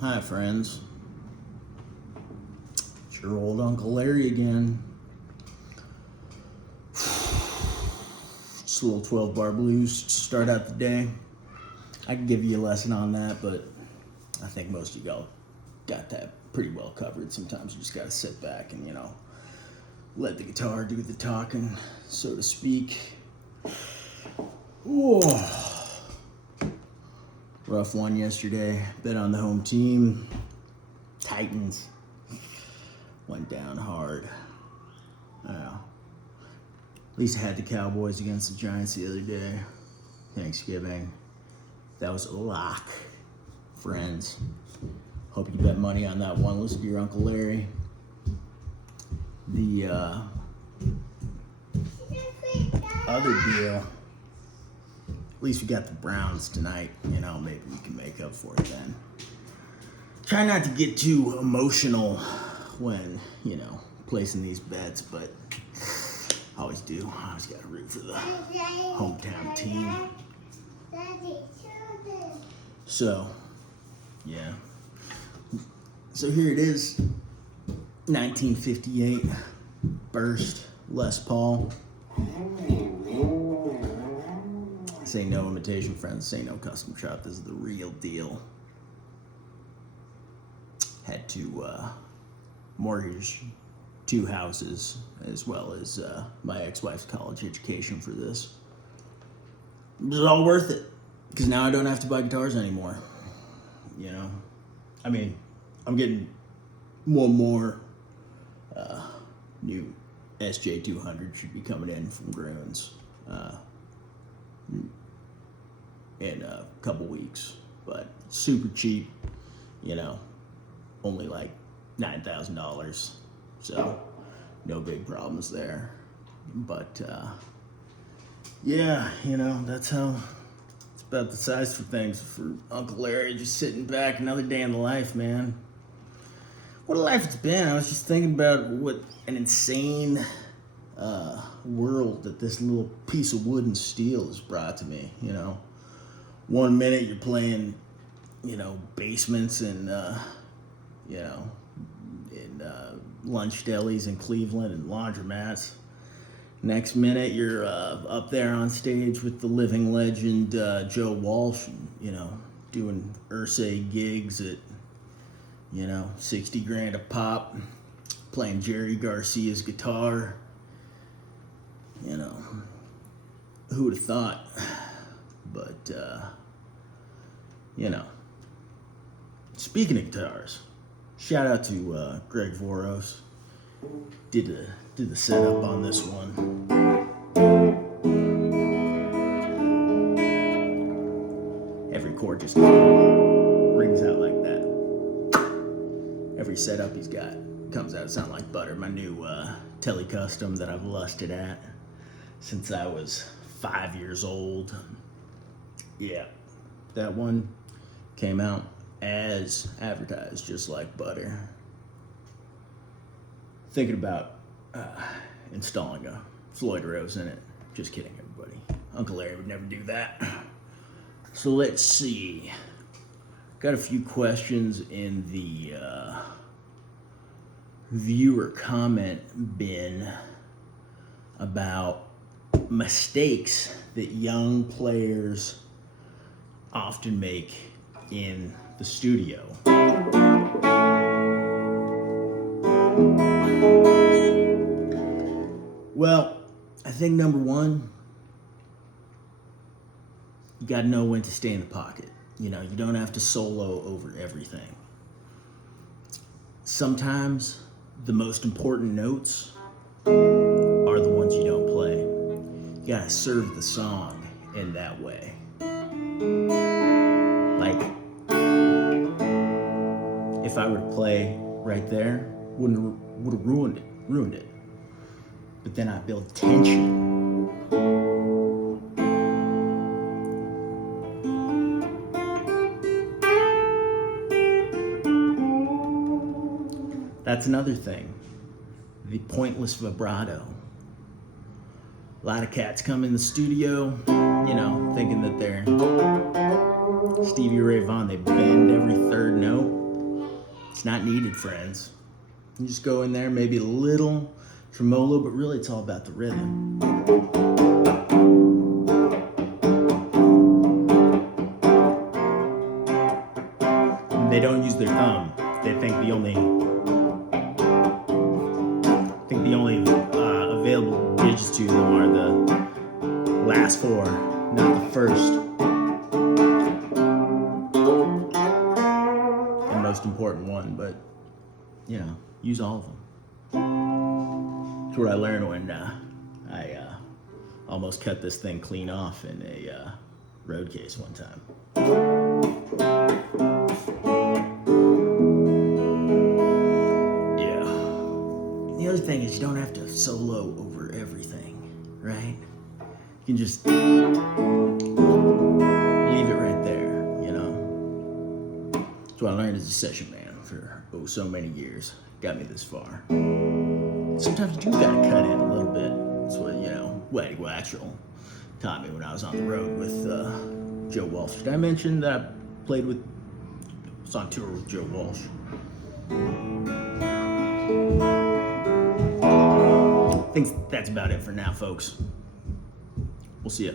Hi, friends. It's your old Uncle Larry again. Just a little 12-bar blues to start out the day. I could give you a lesson on that, but I think most of y'all got that pretty well covered. Sometimes you just gotta sit back and, let the guitar do the talking, so to speak. Whoa. Rough one yesterday. Bet on the home team. Titans. Went down hard. At least I had the Cowboys against the Giants the other day. Thanksgiving. That was a lock, friends. Hope you bet money on that one. Listen to your Uncle Larry. The other deal, at least we got the Browns tonight. Maybe we can make up for it then. Try not to get too emotional when, placing these bets, but I always do. I always got to root for the hometown team. So, yeah. So here it is, 1958, Burst, Les Paul. Say no imitation, friends. Say no custom shop. This is the real deal. Had to mortgage 2 houses as well as my ex-wife's college education for this. It was all worth it because now I don't have to buy guitars anymore. I'm getting one more new SJ200 should be coming in from Groons in a couple weeks, but super cheap, only like $9,000, so no big problems there. But yeah, that's how it's about the size for things for Uncle Larry, just sitting back, another day in the life, man. What a life it's been. I was just thinking about what an insane world that this little piece of wood and steel has brought to me. 1 minute you're playing, basements and in lunch delis in Cleveland and laundromats. Next minute you're up there on stage with the living legend Joe Walsh, doing Ursay gigs at 60 grand a pop, playing Jerry Garcia's guitar. Who would have thought? But speaking of guitars, shout out to Greg Voros. Did the setup on this one. Every chord just rings out like every setup he's got comes out sounding like butter. My new Tele Custom that I've lusted at since I was 5 years old. Yeah, that one came out as advertised, just like butter. Thinking about installing a Floyd Rose in it. Just kidding, everybody. Uncle Larry would never do that. So let's see. Got a few questions in the viewer comment bin about mistakes that young players often make in the studio. Well, I think number one, you got to know when to stay in the pocket. You know, you don't have to solo over everything. Sometimes the most important notes are the ones you don't play. You gotta serve the song in that way. Like, if I were to play right there, would have ruined it. But then I build tension. That's another thing, the pointless vibrato. A lot of cats come in the studio, you know, thinking that they're Stevie Ray Vaughan. They bend every third note. It's not needed, friends. You just go in there, maybe a little tremolo, but really it's all about the rhythm. And they don't use their thumb. They think the only available digits to them are the last four, not the first and most important one, but you know, use all of them. That's what I learned when I almost cut this thing clean off in a road case one time. The other thing is you don't have to solo over everything, right? You can just leave it right there, you know? That's what I learned as a session man for so many years. Got me this far. Sometimes you do gotta cut in a little bit. That's what, you know, Waddy Waxel taught me when I was on the road with Joe Walsh. Did I mention that I was on tour with Joe Walsh? I think that's about it for now, folks. We'll see ya.